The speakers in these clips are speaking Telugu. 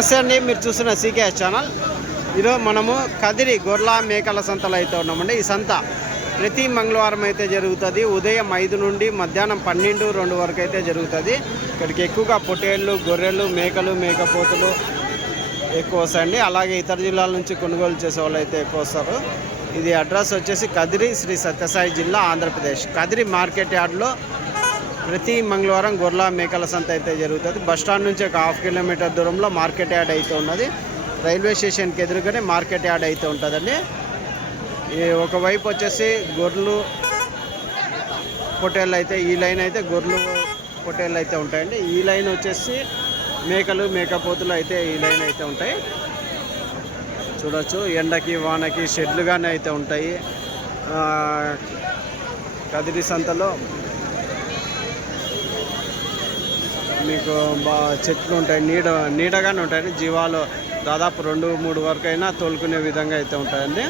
నమస్తే అండి, మీరు చూస్తున్న సీకేఎస్ ఛానల్. ఈరోజు మనము కదిరి గొర్రెల మేకల సంతలో అయితే ఉన్నామండి. ఈ సంత ప్రతి మంగళవారం అయితే జరుగుతుంది. ఉదయం 5 నుండి మధ్యాహ్నం 12-2 వరకు అయితే జరుగుతుంది. ఇక్కడికి ఎక్కువగా పొట్టేళ్ళు, గొర్రెలు, మేకలు, మేకపోతులు ఎక్కువ వస్తాయండి. అలాగే ఇతర జిల్లాల నుంచి కొనుగోలు చేసే వాళ్ళు అయితే ఎక్కువ వస్తారు. ఇది అడ్రస్ వచ్చేసి కదిరి, శ్రీ సత్యసాయి జిల్లా, ఆంధ్రప్రదేశ్. కదిరి మార్కెట్ యార్డ్లో ప్రతి మంగళవారం గొర్రెల మేకల సంత అయితే జరుగుతుంది. బస్టాండ్ నుంచి ఒక 1/2 కిలోమీటర్ దూరంలో మార్కెట్ యార్డ్ అయితే ఉన్నది. రైల్వే స్టేషన్కి ఎదురుగానే మార్కెట్ యార్డ్ అయితే ఉంటుందండి. ఒకవైపు వచ్చేసి గొర్రెలు, పొట్టేళ్ళు అయితే, ఈ లైన్ అయితే గొర్రెలు, పొట్టేళ్ళు అయితే ఉంటాయండి. ఈ లైన్ వచ్చేసి మేకలు, మేకపోతులు అయితే ఈ లైన్ అయితే ఉంటాయి. చూడొచ్చు, ఎండకి వానకి షెడ్లుగానే అయితే ఉంటాయి. కదిరి సంతలో మీకు చెట్లు ఉంటాయి, నీడగానే ఉంటాయండి. జీవాలు దాదాపు 2-3 వరకు అయినా తోలుకునే విధంగా అయితే ఉంటాయండి.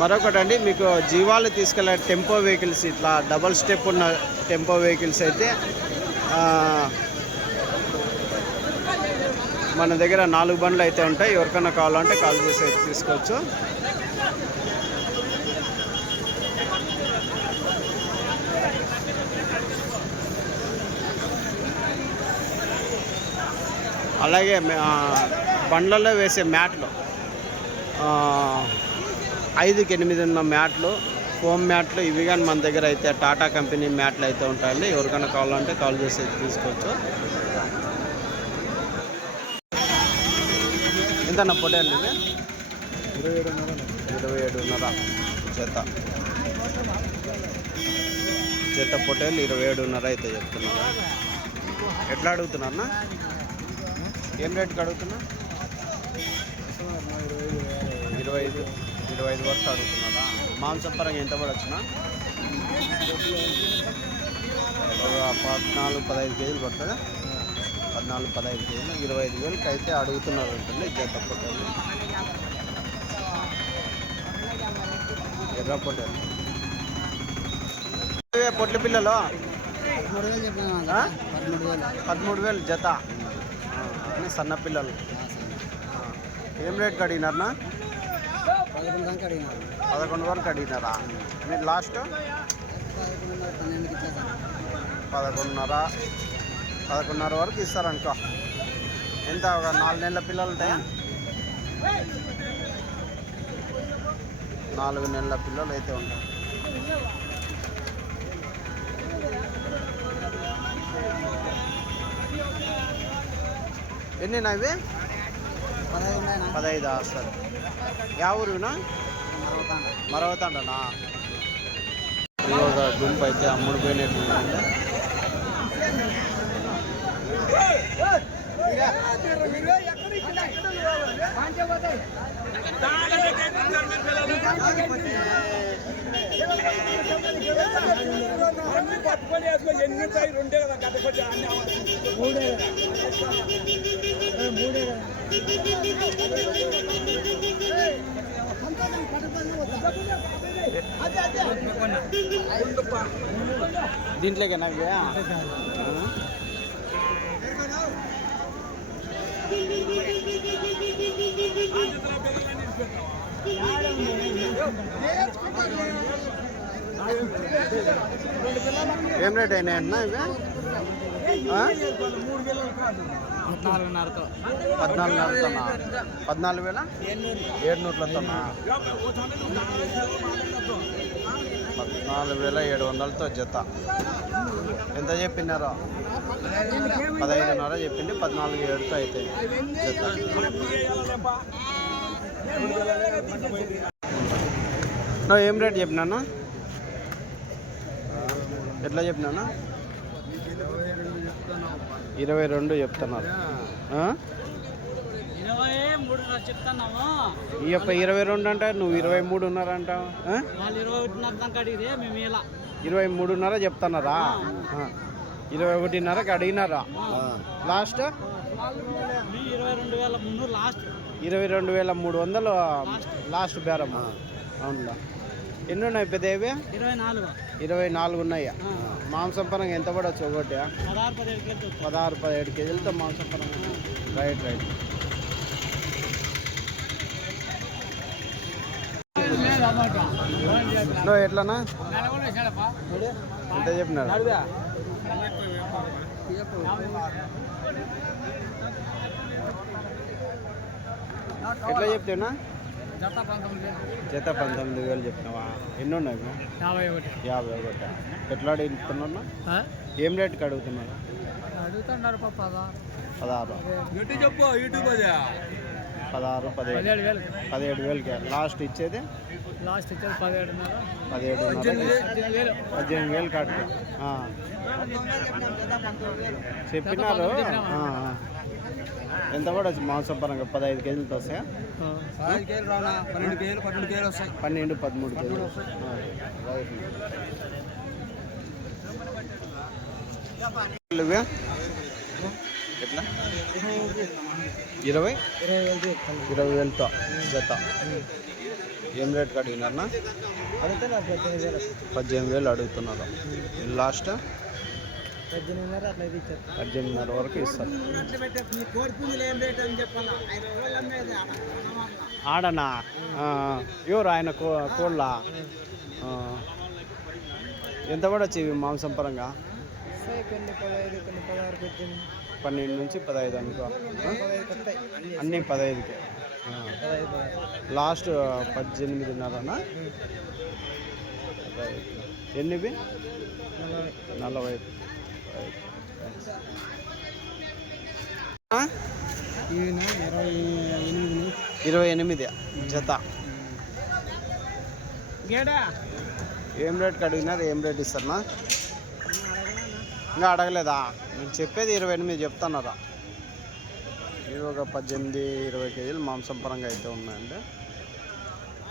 మరొకటండి, మీకు జీవాలు తీసుకెళ్ళే టెంపో వెహికల్స్, ఇట్లా డబల్ స్టెప్ ఉన్న టెంపో వెహికల్స్ అయితే మన దగ్గర 4 బండ్లు అయితే ఉంటాయి. ఎవరికైనా కావాలంటే కాల్ చేసి అయితే తీసుకోవచ్చు. అలాగే బండ్లలో వేసే మ్యాట్లు, 5-8 ఉన్న మ్యాట్లు, ఫోమ్ మ్యాట్లు, ఇవి కానీ మన దగ్గర అయితే టాటా కంపెనీ మ్యాట్లు అయితే ఉంటాయండి. ఎవరికైనా కావాలంటే కాల్ చేసి తీసుకోవచ్చు. ఎంతన్నా పొట్టేళ్ళు? 27.5 జత పొట్టేళ్ళు 27.5 అయితే చెప్తున్నారు. ఎట్లా అడుగుతున్నారన్నా? ఏం రేట్కి అడుగుతున్నా? 25 వరకు అడుగుతున్నారా? మాంసపరంగా ఎంత పడొచ్చునా? 14-15 కేజీలు పడుతుందా? 14-15 కేజీలు 25,000కి అయితే అడుగుతున్నారు ఉంటుంది జత పొట్టేళ్ళు. ఎర్ర పొట్టేళ్ళు. పొట్ల పిల్లలు 13,000 జత. సన్న పిల్లలు ఏం రేట్కి అడిగినారనా? 11 వరకు అడిగినారా? మీరు లాస్ట్ 11.5 వరకు ఇస్తారనుకో. ఎంత, ఒక 4 నెలల పిల్లలు ఉంటాయా? 4 నెలల పిల్లలు అయితే ఉంటాయి. ఎన్ని ఇవి? 15 సరే. యా ఊరునా? మరవతాండనా? గుంపు అయితే అమ్ముడు పోయినట్టుందంటే. దీంట్లోకేనా? ఏం రేట్ అయినాయి అన్నా ఇవి? 14,500 14,700 14,700తో జత. ఎంత చెప్పినారో? 15.5 చెప్పింది. 14,700తో అయితే జత. ఏం రేట్ చెప్పినాను? ఎట్లా చెప్పినాను? 22 చెప్తున్నారు. ఈ యొక్క 22 అంటే నువ్వు 23 ఉన్నారంటావు. 23.5 చెప్తున్నారా? 21.5కి అడిగినారా? లాస్ట్ 22,300 లాస్ట్ బేరమ్మా. అవునులా. ఎన్ని ఉన్నాయి పెద్దవి? 24. 24 ఉన్నాయా? మాంసం పరంగా ఎంత పడవచ్చు ఒకటి? 16-17 కేజీలతో మాంసం పరంగా. Right right. ఎట్లనా ఎంత చెప్పినారు? ఎట్లా చెప్తేనా? జత 19,000 చెప్పినావా? ఎన్ని ఉన్నాయి? 51. ఎట్లా అడుగుతున్నా? ఏం రేట్కి అడుగుతున్నారు? 17,000కి లాస్ట్ ఇచ్చేది? 18,000 కట్టు చెప్పినారు. ఎంత పడవచ్చు మాంసం పరంగా? 15 కేజీలతో వస్తాయా? 12-13 కేజీలు. ఎట్లా? 20,000తో జత. ఏం రేట్ అడిగినారన్నా? 18,000 అడుగుతున్నారు. లాస్ట్ 18,500 వరకు ఇస్తారు. ఆడనా? ఎవరు ఆయన కోళ్ళ? ఎంత పడవచ్చు ఇవి మాంసం పరంగా? 12 నుంచి 15 అనుకో. అన్నీ 15కే. లాస్ట్ 18,500. ఎన్నివి? 40. 28 జత. ఏం రేట్కి అడిగినారు? ఏం రేట్ ఇస్తారన్నా? ఇంకా అడగలేదా? నేను చెప్పేది 28 చెప్తున్నారా? ఇవి ఒక 18-20 కేజీలు మాంసం పరంగా అయితే ఉన్నాయండి.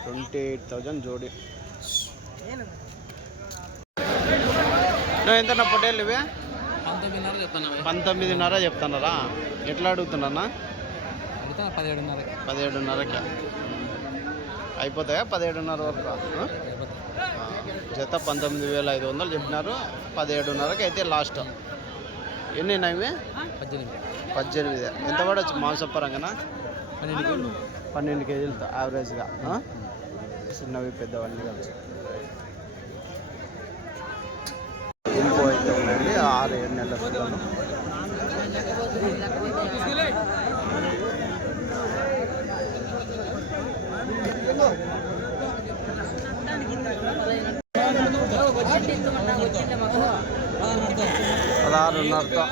28,000 జోడి. ఎంతన్నా పొట్టేళ్ళు ఇవి? 19,500 చెప్తున్నారా? ఎట్లా అడుగుతున్నారా? 17,500కి అయిపోతాయా? 17,500 వరకు జత 19,500 చెప్పినారు. 17,500కి అయితే లాస్ట్. ఎన్ని ఇవి? 18. ఎంత పడవచ్చు మాంసం పరంగా? 12 కేజీలతో యావరేజ్గా. చిన్నవి పెద్దవన్నీ కలిసి ఇంకో అయితే ఉందండి. 6-7 నెలల పిల్లలు. $16,500తో.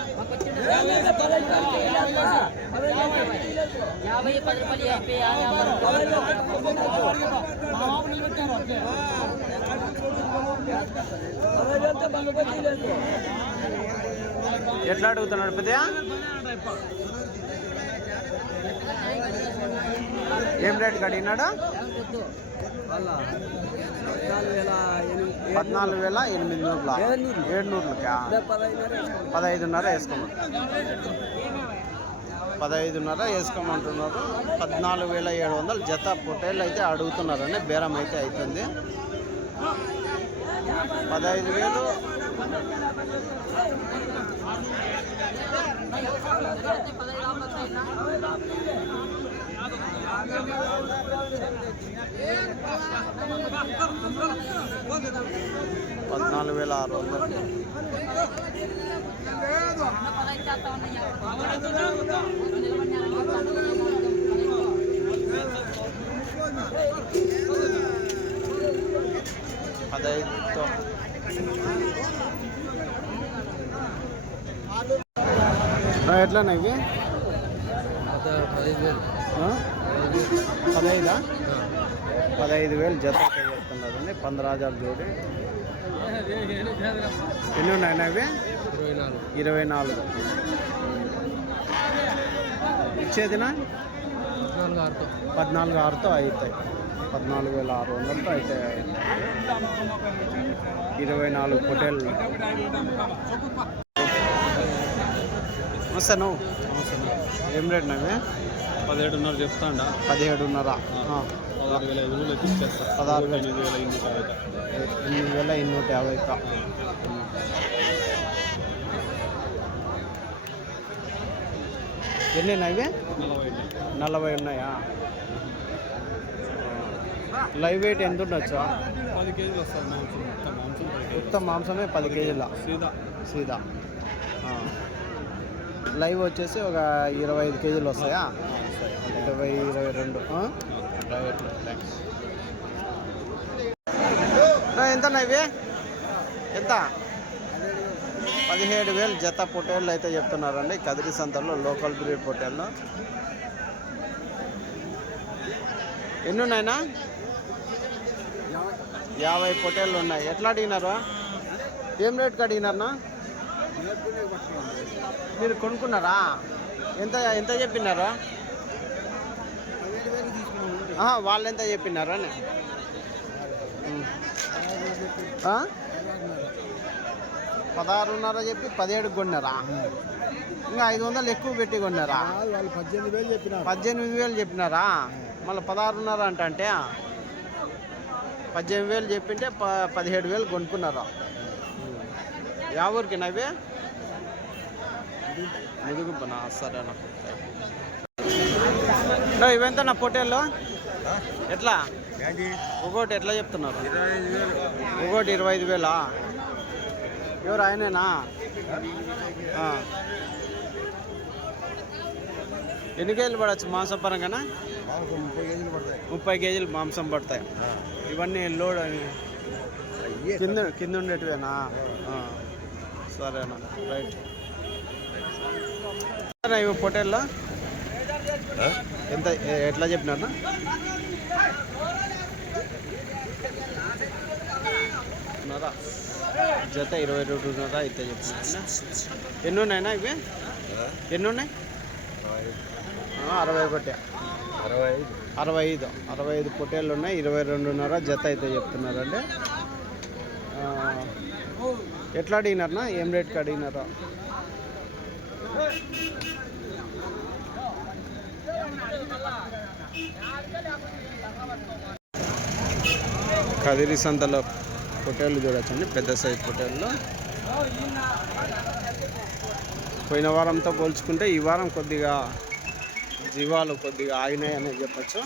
ఎట్లా అడుగుతున్నాడు పెద్దయా? ఏం రేట్కి అడిగినాడా? 14,800. 15,500 వేసుకోమని. 15,500 వేసుకోమంటున్నారు. 14,700 జత పొట్టేళ్ళు అయితే అడుగుతున్నారని బేరం అయితే అవుతుంది. 15,000. $14,600. ఎట్లా ఇవి? 15,000 జత చెప్తున్నారండి. 15,000 జోడి. ఎన్ని ఉన్నాయన్నా ఇవి? 24. ఇచ్చేదినా? 14,600తో అవుతాయి. 14,600తో అయితే 24 పొట్టేళ్ళు. వస్తాను. ఏం రేట్ నవ్వే? 17,500 చెప్తాండా. 17,500. 16,850. ఎన్ని ఇవి? 40 ఉన్నాయా? లైవ్ వెయిట్ ఎంత ఉండొచ్చు? 10 కేజీలు వస్తుంది మాంసం. మొత్తం మాంసమే 10 కేజీల సీదా. లైవ్ వచ్చేసి ఒక 25 కేజీలు వస్తాయా? 22. Right, thanks. ఎంతన్నా ఇవి? ఎంత? 17,000 జత పొట్టేళ్ళు అయితే చెప్తున్నారండి కదిరి సంతలో, లోకల్ బ్రీడ్ పొట్టేళ్ళు. ఎన్ని ఉన్నాయినా? 50 పొట్టేళ్ళు ఉన్నాయి. ఎట్లా అడిగినారు? ఏం రేట్కి అడిగినారన్నా? మీరు కొనుక్కున్నారా? ఎంత చెప్పినారు? వాళ్ళు ఎంత చెప్పినారు అని? 16.5 చెప్పి 17కి కొన్నారా? ఇంకా 500 ఎక్కువ పెట్టి కొన్నారా? 18,000 చెప్పినారా? మళ్ళీ 16.5 అంటే 18,000 చెప్పింటే 17,000 కొనుక్కున్నారా? యా ఊరికి నవ్వి? ముదుగుబ్బనా? సరేనా. ఇవెంత నా పొట్టేళ్ళు? ఎట్లా ఒకటి ఎట్లా చెప్తున్నారు? ఒకటి 25,000. ఎవరు ఆయనేనా? ఎన్ని కేజీలు పడవచ్చు మాంసం పరంగానా? 30 కేజీలు మాంసం పడతాయి. ఇవన్నీ లోడ్ కింద ఉండేటివేనా? సరేనా, రైట్. ఇవి పొట్టేళ్ళ ఎంత ఎట్లా చెప్పినారా? జత 22.5 అయితే చెప్తున్నా. ఎన్ని ఉన్నాయినా ఇవి? ఎన్ని ఉన్నాయి? 61. 65 పొట్టేళ్ళు ఉన్నాయి. 22.5 జత అయితే చెప్తున్నారండి. ఎట్లా అడిగినారనా? ఏం రేట్కి అడిగినారా? కదిరి సంతలో పొట్టేళ్ళు చూడొచ్చండి, పెద్ద సైజు పొట్టేళ్ళు. పోయిన వారంతో పోల్చుకుంటే ఈ వారం కొద్దిగా జీవాలు కొద్దిగా ఆగినాయి అనేది చెప్పచ్చు.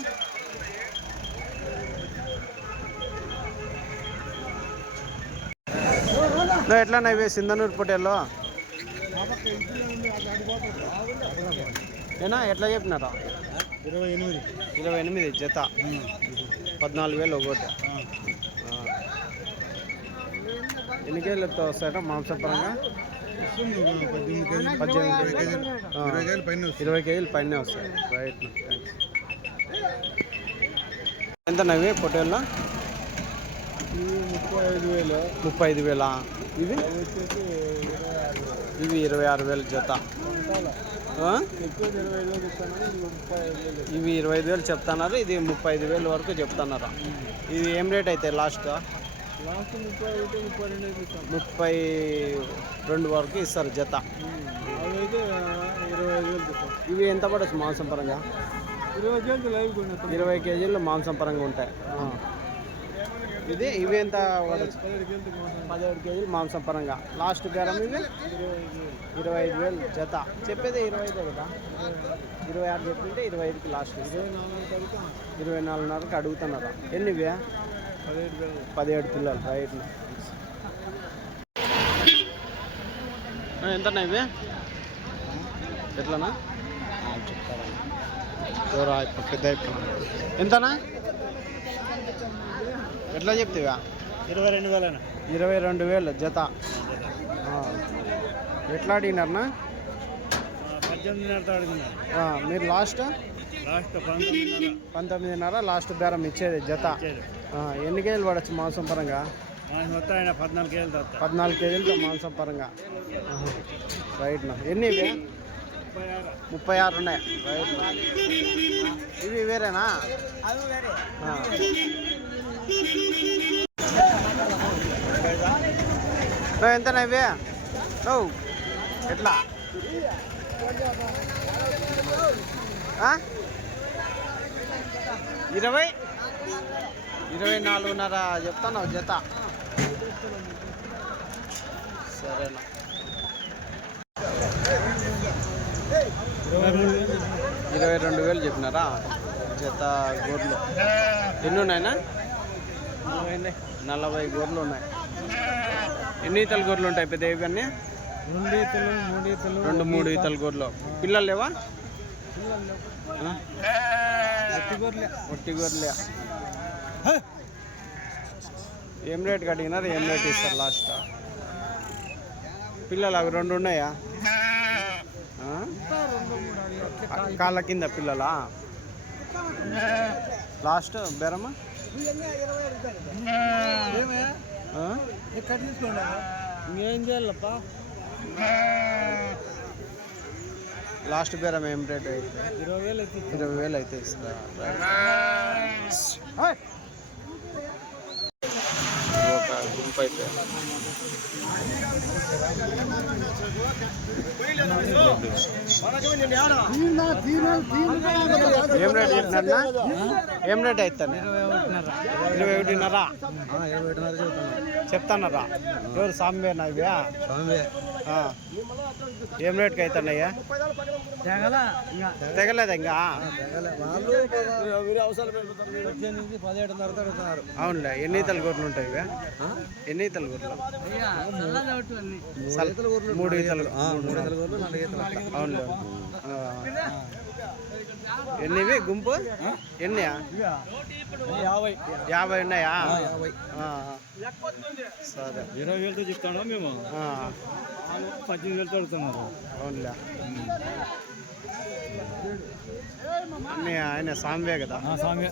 ఎట్లా ఇవి సింధనూరు పొట్టేళ్ళు ఏనా? ఎట్లా చెప్పినారా? 28 జత, 14,000 ఒకటి. ఎన్ని కేజీలతో వస్తాయట మాంసపరంగా? 20 కేజీలు పైన వస్తాయి. Right, thanks. ఎంత నవ్వి పొట్టేళ్ళ? 35,000. ఇవి 26,000 జత. ఇవి 25,000 చెప్తున్నారు, ఇది 35,000 వరకు చెప్తున్నారు. ఇది ఏం రేట్ అయితే లాస్ట్? 32 వరకు ఇస్తారు జత. ఇవి ఎంత పడవచ్చు మాంసం పరంగా? 20 కేజీలు మాంసం పరంగా ఉంటాయి. ఇవి ఎంత పడవచ్చు? 17 కేజీలు మాంసం పరంగా. లాస్ట్ బేరం ఇవి 25,000 జత. చెప్పేది 25 కదా? 26 చెప్తుంటే 25కి లాస్ట్. 24.5కి అడుగుతున్నారా? ఎన్నివి? 17 పిల్లలు. రైట్. ఎంతన్నా ఇవి? ఎట్లనా చెప్తారా? ఎవరా పెద్ద ఎంతనా? ఎట్లా చెప్తావా? 22,000. 22,000 జత. ఎట్లా అడిగినారనా? 18,500 అడిగినారు. మీరు లాస్ట్ 19.5 లాస్ట్ బేరం ఇచ్చేది జత. ఎన్ని కేజీలు పడవచ్చు మాంసం పరంగా? 14 కేజీలతో మాంసం పరంగా. రైట్నా. ఎన్ని ఇవి? 36 ఉన్నాయి. రైట్నా. ఇవి వేరేనా? ఎంతనా ఇవి? ఎట్లా? 20 24.5 చెప్తాను జత. సరేనా. 22,000 చెప్పినారా జత గొర్రెలు. ఎన్ని ఉన్నాయినా? 40 గొర్రెలు ఉన్నాయి. ఎన్ని ఈతల గొర్రెలు ఉంటాయి పెద్ద ఇవన్నీ? 2 ఈతలు 3 ఈతలు 2-3 ఈతల గొర్రెలు. పిల్లలు లేవా? ఒట్టి గొర్రెలే. ఏం రేట్ కడిగినారు? ఏం రేట్ ఇస్తారు లాస్ట్? పిల్లలు అవి 2 ఉన్నాయా? కాళ్ళ కింద పిల్లలా? లాస్ట్ బేరమ్మా? ఇంకేం చేయాలప్ప? లాస్ట్ బేరం ఏం రేట్ అయితే? 20,000 అయితే ఇస్తారా? ఒక గుంపు అయితే ఏం రేట్ చెప్పినారా? ఏం రేట్ అవుతాను? 21.5 చెప్తానరా? ఎవరు సాంబేనా ఇవి? ఏం రేట్కి అవుతున్నాయ్యా? తెగలేదా ఇంకా? అవునులే. ఎన్ని ఈతల గొర్రెలు ఉంటాయి ఇవి? ఎన్ని ఈతల గొర్రెలు? 3 ఈతలు. అవునులే. ఎన్నివి గుంపు? ఎన్ని? 50 ఉన్నాయా? సరే. 20,000తో చెప్తాడా మేము? 18,000తో అడుగుతున్నారు. అవునులే. అన్నీ ఆయన సాంబే కదా? సాంగే.